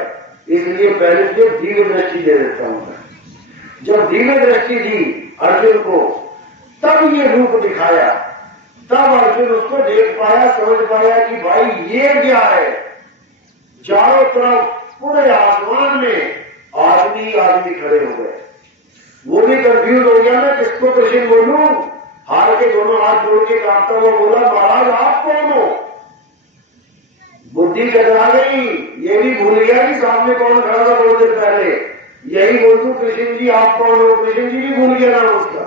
इसलिए पहले तुझे दिव्य दृष्टि दे देता हूं मैं। जब दिव्य दृष्टि दी अर्जुन को, तब ये रूप दिखाया, तब अर्जुन उसको देख पाया, समझ पाया कि भाई ये क्या है। चारों तरफ पूरे आसमान में आदमी खड़े हो गए। वो भी कंफ्यूज हो गया, मैं किसको कृष्ण बोलूं। हार के दोनों हाथ जोड़ के कांपता हुआ बोला, महाराज आप कौन हो? बुद्धि टकरा गई, ये भी भूल गया कि सामने कौन खड़ा था थोड़ी देर पहले। यही बोलूं कृष्ण जी आप कौन हो, कृष्ण जी भी भूल गया नाम उसका।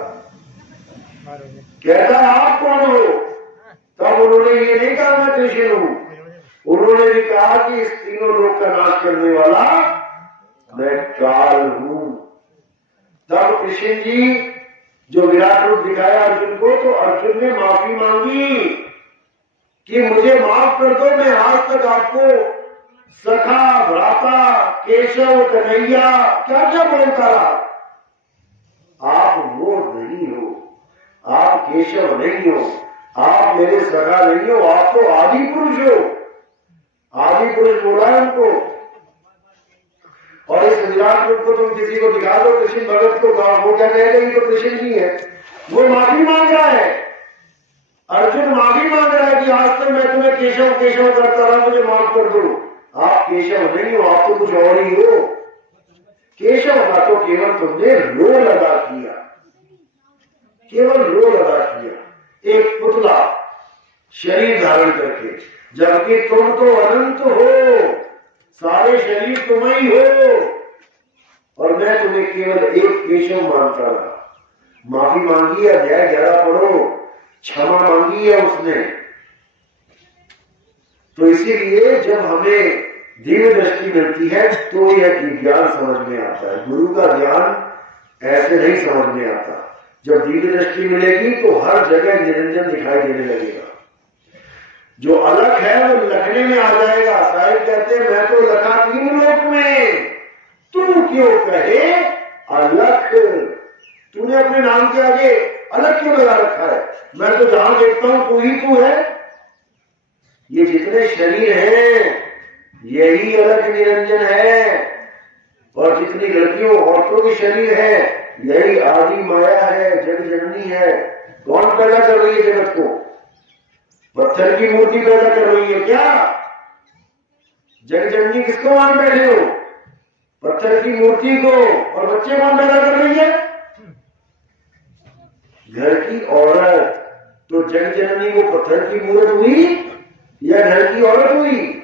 कहता है आप कौन हो? तब उन्होंने ये नहीं कहा मैं कृष्ण हूं, उन्होंने भी कहा कि इस तीनों लोक का नाश करने वाला मैं काल हूं। तब कृष्ण जी जो विराट रूप दिखाया अर्जुन को, तो अर्जुन ने माफी मांगी कि मुझे माफ कर दो, मैं आज तक आपको सखा, भ्राता, केशव, कन्हैया क्या क्या बोलता रहा। आप वो नहीं हो, आप केशव नहीं हो, आप मेरे सखा नहीं हो, आप तो आदि पुरुष हो। आदि पुरुष बोला है उनको। और इस विराट रूप को तुम किसी को दिखा दो, कृष्ण भगत को कहा, वो क्या कहेगा ये तो कृष्ण ही है। वो माफी मांग रहा है, अर्जुन माफी मांग रहा है कि आज तक मैं तुम्हें केशव केशव करता रहा, मुझे माफ कर दो। आप केशव नहीं हो, आप तो कुछ और ही हो। केशव का तो केवल तुमने रोल अदा किया, केवल रोल अदा किया, एक पुतला शरीर धारण करके, जबकि तुम तो अनंत हो, सारे शरीर तुम ही हो, और मैं तुम्हें केवल एक केशव मानता रहा। माफी मांगी है, अध्याय 11 पढ़ो, क्षमा मांगी है उसने। तो इसीलिए जब हमें दिव्य दृष्टि मिलती है तो यह ज्ञान समझ में आता है। गुरु का ज्ञान ऐसे नहीं समझ में आता। जब दिव्य दृष्टि मिलेगी तो हर जगह निरंजन दिखाई देने लगेगा। जो अलग है वो लखने में आ जाएगा। साहिब कहते हैं मैं तो लखा 3 लोक में, तू क्यों कहे अलग। तूने अपने नाम के आगे अलग क्यों लगा रखा है। मैं तो जहां देखता हूं तू ही तू है। ये जितने शरीर हैं यही अलग निरंजन है, और जितनी लड़कियों औरतों के शरीर है यही आदि माया है, जग जननी है। कौन पैदा कर रही है जगत को। पत्थर की मूर्ति पैदा कर रही है क्या। जग जननी किसको मान बैठे हो, पत्थर की मूर्ति को। और बच्चे कौन पैदा कर रही है, घर की औरत। तो जग जननी वो पत्थर की मूर्त हुई या घर की औरत हुई।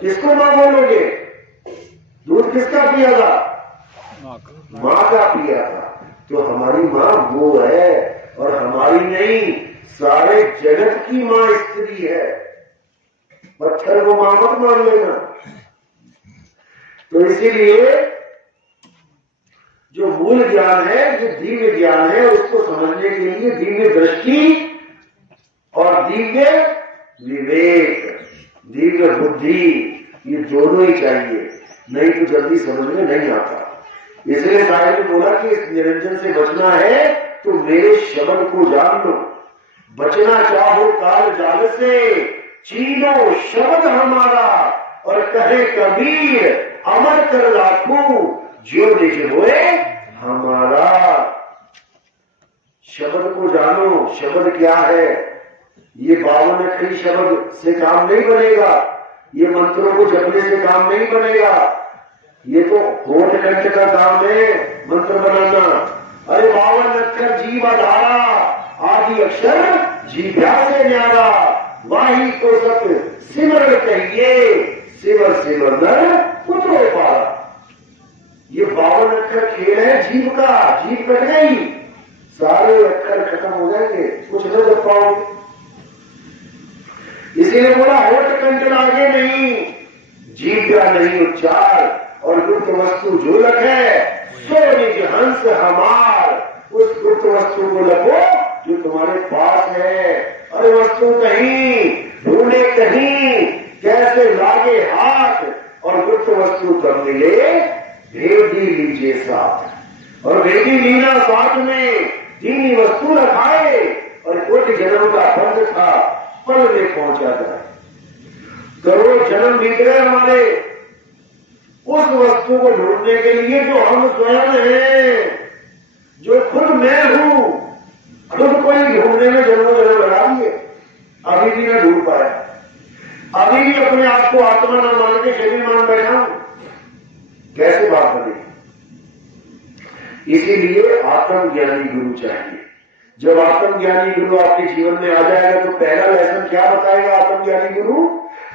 किसको मां बोलोगे। दूध किसका पिया था, मां का पिया था। तो हमारी मां वो है, और हमारी नहीं, सारे जगत की मां स्त्री है। पत्थर को मां मत मान लेना। तो इसीलिए जो मूल ज्ञान है, जो दिव्य ज्ञान है, उसको समझने के लिए दिव्य दृष्टि और दिव्य विवेक, दिव्य बुद्धि, ये दोनों ही चाहिए, नहीं तो जल्दी समझ में नहीं आता। इसलिए साहिब ने बोला कि इस निरंजन से बचना है तो मेरे शब्द को जान लो। बचना चाहो काल जाल से, चीनो शब्द हमारा। और कहे कबीर अमर कर लाखों, जो निज होए हमारा। शब्द को जानो। शब्द क्या है। ये 52 अक्षरी शब्द से काम नहीं बनेगा, ये मंत्रों को जपने से काम नहीं बनेगा। ये तो होठ कंठ का काम है मंत्र बनाना। अरे 52 अक्षर जीव आधारा, आदि अक्षर जीव्या से न्यारा। वाही को सत सिमरण कहिए, सिमर सिमर नर पुत्रो पारा। ये 52 अक्षर खेल है जीव का। जीव कट गई, सारे अक्षर खत्म हो जाएंगे, कुछ न जप पाओगे। इसीलिए बोला होठ कंठ लागे नहीं, जीव्या नहीं उच्चार। और गुप्त वस्तु जो लगे सो निज हंस हमार। उस गुप्त वस्तु को लखो जो तुम्हारे पास है। अरे वस्तु कहीं ढूंढे कहीं, कैसे लागे हाथ। और गुप्त वस्तु कब मिले, भेदी लीजिए साथ। और भेदी लीना साथ में दीनी वस्तु रखाए। और कोटि जन्म का बंध था, पल में पहुंचा जाए। करोड़ों जन्म बीत गए हमारे उस वस्तु को ढूंढने के लिए जो हम स्वयं हैं, जो खुद मैं हूं। खुद को ही ढूंढने में जन्मों जन्म लगा दिए, अभी भी न ढूंढ पाया। अभी भी अपने आप को आत्मा न मान के शरीर मान बैठा हूं। कैसे बात बने। इसीलिए आत्मज्ञानी गुरु चाहिए। जब आत्मज्ञानी गुरु आपके जीवन में आ जाएगा तो पहला लेसन क्या बताएगा आत्मज्ञानी गुरु।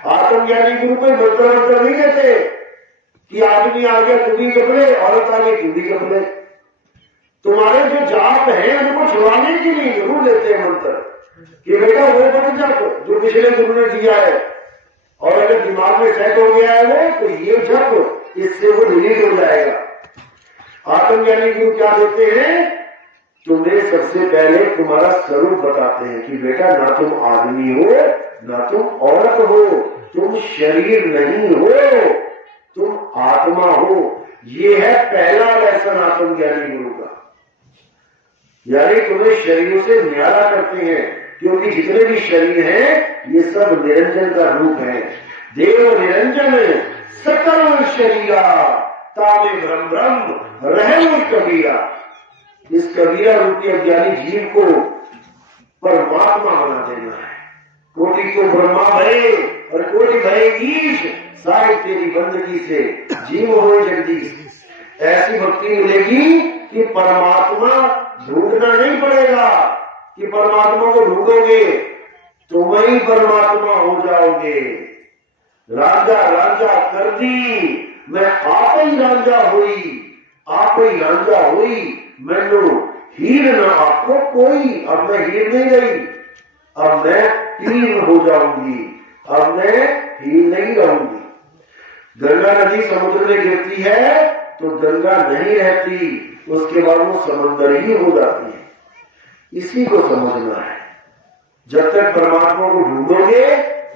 आत्मज्ञानी गुरु कोई मंत्र नहीं देते कि आदमी आ गया तू भी जप ले, औरत आ गई तू भी जप ले। तुम्हारे जो जाप है उनको छुड़ाने के लिए जरूर देते हैं मंत्र कि बेटा वो बन जप जो पिछले गुरु ने दिया है। और अगर दिमाग में सेट हो गया है वो, तो ये जब इससे वो डिलीट हो जाएगा। आत्मज्ञानी गुरु क्या देते हैं? तुम्हें सबसे पहले तुम्हारा स्वरूप बताते हैं कि बेटा ना तुम आदमी हो ना तुम औरत हो, तुम शरीर नहीं हो, तुम आत्मा हो। ये है पहला लेसन आत्मज्ञानी गुरु का। यानी तुम्हें शरीरों से न्यारा करते हैं, क्योंकि जितने भी शरीर हैं ये सब निरंजन का रूप है। देव निरंजन सकल शरीरा तामे ब्रह्म ब्रह्म रहे कबीरा। इस कबीरा रूपी अज्ञानी जीव को परमात्मा बना देना है। कोटि को ब्रह्मा भये और कोटि भये ईश, साहिब तेरी बंदगी से जीव हो जगदीश। ऐसी भक्ति मिलेगी कि परमात्मा ढूंढना नहीं पड़ेगा, कि परमात्मा को ढूंढोगे तो वही परमात्मा हो जाओगे। रांझा रांझा कर दी मैं आप ही रांझा हुई, आप ही रांझा हुई मैनू हीर ना आपको कोई। अब मैं हीर नहीं रही, अब मैं पीर हो जाऊंगी, अब मैं हीर नहीं रहूंगी। गंगा नदी समुद्र में गिरती है तो गंगा नहीं रहती, उसके बाद वो समंदर ही हो जाती है। इसी को समझना है। जब तक परमात्मा को ढूंढोगे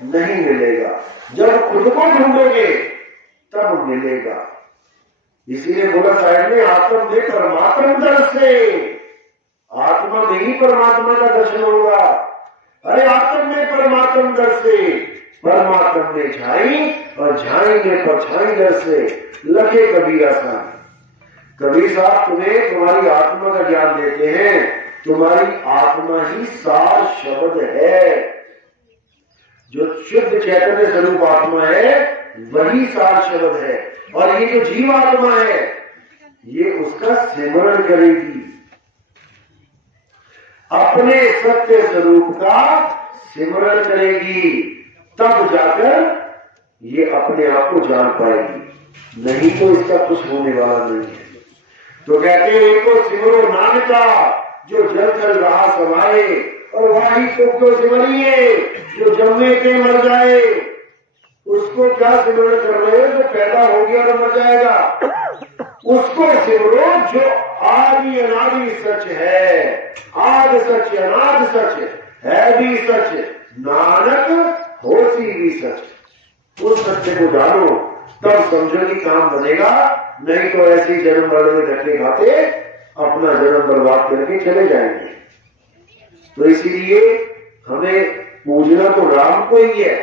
नहीं मिलेगा, जब खुद को ढूंढोगे तब मिलेगा। इसीलिए बोला साहब ने, आत्म में परमात्म दर्शे, आत्मा में ही परमात्मा का दर्शन होगा। अरे आत्म में परमात्म दर्शे, परमात्म में झाई और झाई में परछाई दर्शे, लखे कबीरा साहब। कबीर साहब तुम्हें तुम्हारी आत्मा का ज्ञान देते हैं। तुम्हारी आत्मा ही सार शब्द है। जो शुद्ध चैतन्य स्वरूप आत्मा है वही सार शब्द है। और ये जो जीव आत्मा है ये उसका सिमरण करेगी, अपने सत्य स्वरूप का सिमरण करेगी, तब जाकर ये अपने आप को जान पाएगी। नहीं तो इसका कुछ होने वाला नहीं है। तो कहते हैं एको सिमरो नानका जो जल जल रहा समाये, और वाही को क्यों सिमरिए जो जन्मे थे मर जाए। उसको क्या सिमरण कर रहे हो? जो पैदा हो गया और मर जाएगा। उसको सिमरो जो आदि अनादि सच है, आदि सच अनादि सच है भी सच, नानक होसी भी सच। उस सत्य को जानो तब समझो कि काम बनेगा। नहीं तो ऐसे ही जन्म मरण में धक्के खाते अपना जन्म बर्बाद करके चले जाएंगे। तो इसीलिए हमें पूजना तो राम को ही है,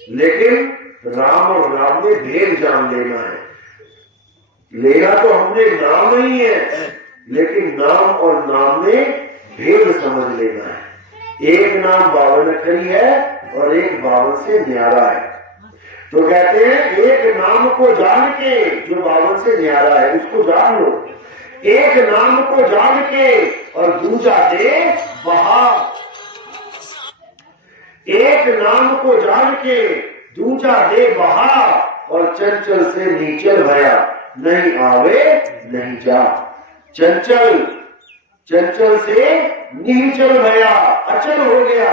लेकिन राम और राम में भेद जान लेना है। लेना तो हमने नाम ही है, लेकिन नाम और नाम में भेद समझ लेना है। एक नाम 52 अक्षरी है और एक 52 से न्यारा है। तो कहते हैं एक नाम को जान के जो 52 से न्यारा है उसको जान लो। एक नाम को जान के और दूजा दे बहा। एक नाम को जान के दूजा दे बहा, और चंचल से नीचल भया नहीं आवे नहीं जा। चंचल चंचल से नीचल भया, अचल हो गया।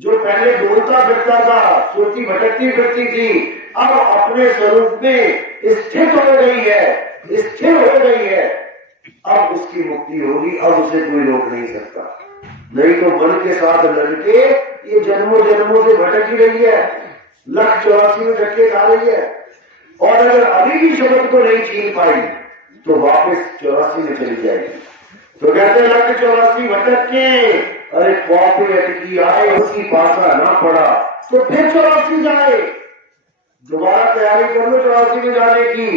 जो पहले डोलता फिरता था, सुरती भटकती फिरती थी, अब अपने स्वरूप में स्थित हो गई है, स्थिर हो गई है। अब उसकी मुक्ति होगी, अब उसे कोई रोक नहीं सकता। नहीं तो मन के साथ लड़के ये जन्मों जन्मों से भटक ही रही है, 1,84 में धक्के खा रही है। और अगर अभी भी शब्द को नहीं छीन पाई तो वापस 84 में चली जाएगी। तो कहते हैं 1,84 भटक के, अरे कॉपी अटकी आए उसकी पासा ना पड़ा तो फिर 84 जाए। दोबारा तैयारी कर लो 84 में जाने की।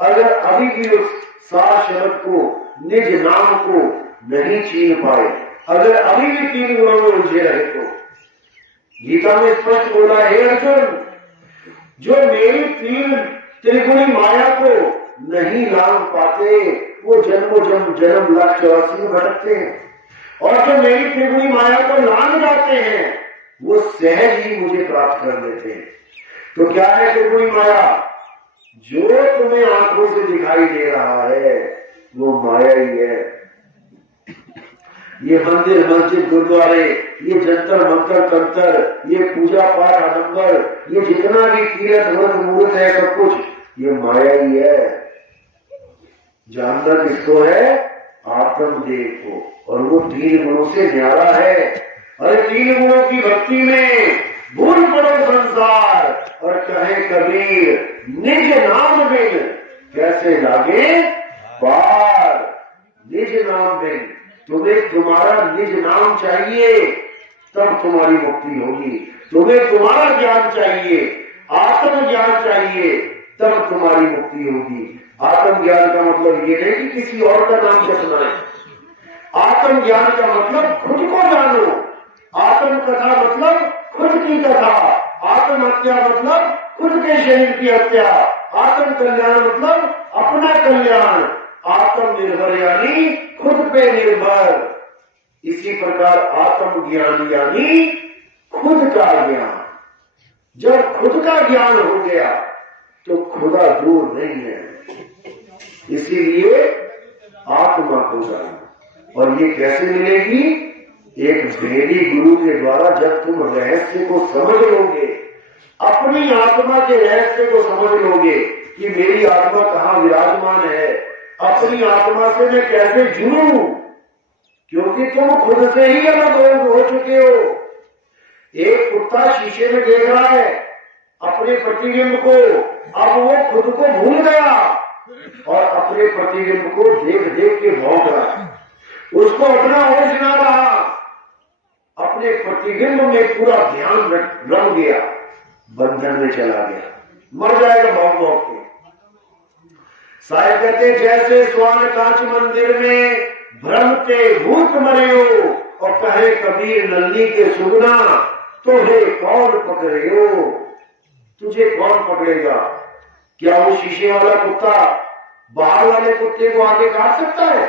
अगर अभी भी उस सार शब्द को, निज नाम को नहीं छीन पाए, अगर अभी भी 3 गुणों में उलझे रहे तो गीता में स्पष्ट बोला है अर्जुन, जो मेरी 3 त्रिगुणी माया को नहीं लांग पाते वो जन्म 1,84 में भटकते हैं। और जो मेरी त्रिगुणी माया को लांग जाते हैं वो सहज ही मुझे प्राप्त कर लेते हैं। तो क्या है त्रिगुणी माया? जो तुम्हें आंखों से दिखाई दे रहा है वो माया ही है। ये मंदिर मस्जिद गुरुद्वारे, ये जंतर मंतर तंत्र, ये पूजा पाठ आडंबर, ये जितना भी तीर्थ व्रत मूर्त है सब कुछ ये माया ही है। जानना किसको है? आत्मदेव को। और वो 3 गुणों से न्यारा है। अरे 3 गुणों की भक्ति में भूल पड़ो संसार और कहे कबीर निज नाम बिन कैसे लागे पार। निज नाम बिन, तुम्हें तुम्हारा निज नाम चाहिए तब तुम्हारी मुक्ति होगी। तुम्हें तुम्हारा ज्ञान चाहिए, आत्म ज्ञान चाहिए तब तुम्हारी मुक्ति होगी। आत्म ज्ञान का मतलब ये नहीं कि किसी और का नाम जपना है। आत्म ज्ञान का मतलब खुद को जानो। आत्म कथा मतलब खुद की कथा। आत्म हत्या मतलब खुद के शरीर की हत्या। आत्म कल्याण मतलब अपना कल्याण। आत्मनिर्भर यानी खुद पे निर्भर। इसी प्रकार आत्म ज्ञान यानी खुद का ज्ञान। जब खुद का ज्ञान हो गया तो खुदा दूर नहीं है। इसीलिए आत्मा को जानो। और ये कैसे मिलेगी? एक भेदी गुरु के द्वारा। जब तुम रहस्य को समझ लोगे, अपनी आत्मा के रहस्य को समझ लोगे कि मेरी आत्मा कहाँ विराजमान है, अपनी आत्मा से मैं कैसे जुड़ूं, क्योंकि तुम खुद से ही अलग हो चुके हो। एक कुत्ता शीशे में देख रहा है अपने प्रतिबिंब को, अब वो खुद को भूल गया और अपने प्रतिबिंब को देख देख के भौंक रहा है। उसको अपना होश ना रहा, अपने प्रतिबिंब में पूरा ध्यान रम गया, बंधन में चला गया, मर जाएगा भौंक भौंक के। साहिब कहते जैसे स्वर्ण कांच मंदिर में भ्रमते भूत मरे हो और कहे कबीर नल्ली के सुगना तुम्हें कौन पकड़े हो। तुझे कौन पकड़ेगा? क्या वो शीशे वाला कुत्ता बाहर वाले कुत्ते को आगे काट सकता है?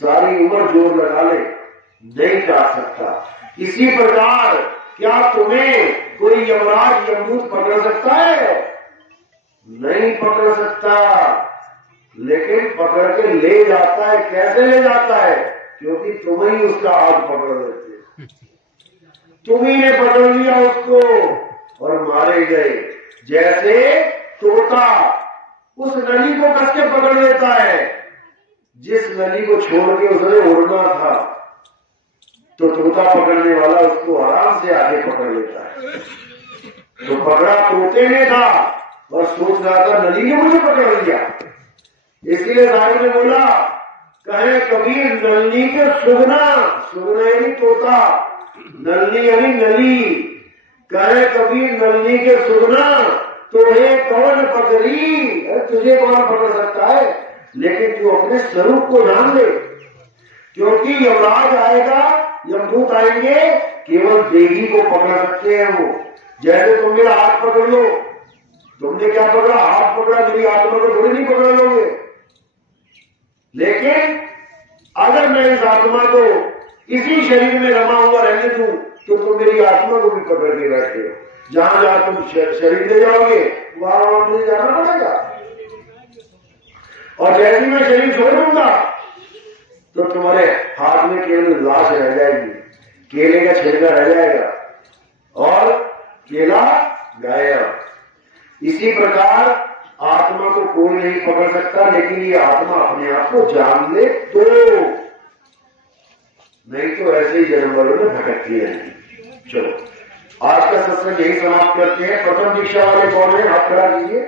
सारी उम्र जोर लगा ले, नहीं काट सकता। इसी प्रकार क्या तुम्हें कोई यमराज यमदूत पकड़ सकता है? नहीं पकड़ सकता। लेकिन पकड़ के ले जाता है। कैसे ले जाता है? क्योंकि तुम ही उसका हाथ पकड़ लेते, तुम्ही ने पकड़ लिया उसको और मारे गए। जैसे तोता उस नली को कस के पकड़ लेता है, जिस नली को छोड़ के उसने उड़ना था, तो तोता पकड़ने वाला उसको आराम से आगे पकड़ लेता है। तो पकड़ा तोते ने था और सोच रहा था नली ने मुझे पकड़ लिया। इसलिए साहब ने बोला कहे कबीर नली के सुगना, सुगना यानी तोता, नली यानी नली। कहे कबीर नली के सुगना तुम्हें कौन पकड़ी? तुझे कौन पकड़ सकता है? लेकिन तू अपने स्वरूप को जान ले, क्योंकि यमराज आएगा, यमदूत आएंगे, केवल देही को पकड़ सकते हैं वो। जैसे तुम मेरा हाथ पकड़ लो, तुमने क्या पकड़ा? हाथ पकड़ा, मेरी आत्मा को थोड़ी नहीं पकड़ लोगे। लेकिन अगर मैं इस आत्मा को इसी शरीर में रमा हुआ रहने दूं तो तुम मेरी आत्मा को भी पकड़ के बैठे हो। जहां जहां तुम शरीर ले जाओगे वहां मुझे जाना पड़ेगा। और जैसे मैं शरीर छोड़ दूंगा तो तुम्हारे हाथ में केवल लाश रह जाएगी, केले का छिलका रह जाएगा और केला गायब। इसी प्रकार आत्मा को कोई नहीं पकड़ सकता, लेकिन ये आत्मा अपने आप को जान ले तो, नहीं तो ऐसे ही जन्म वालों में भटकती रहेगी। चलो आज का सत्संग यही समाप्त करते हैं। प्रथम दीक्षा वाले कौन है? हाथ खड़ा कीजिए।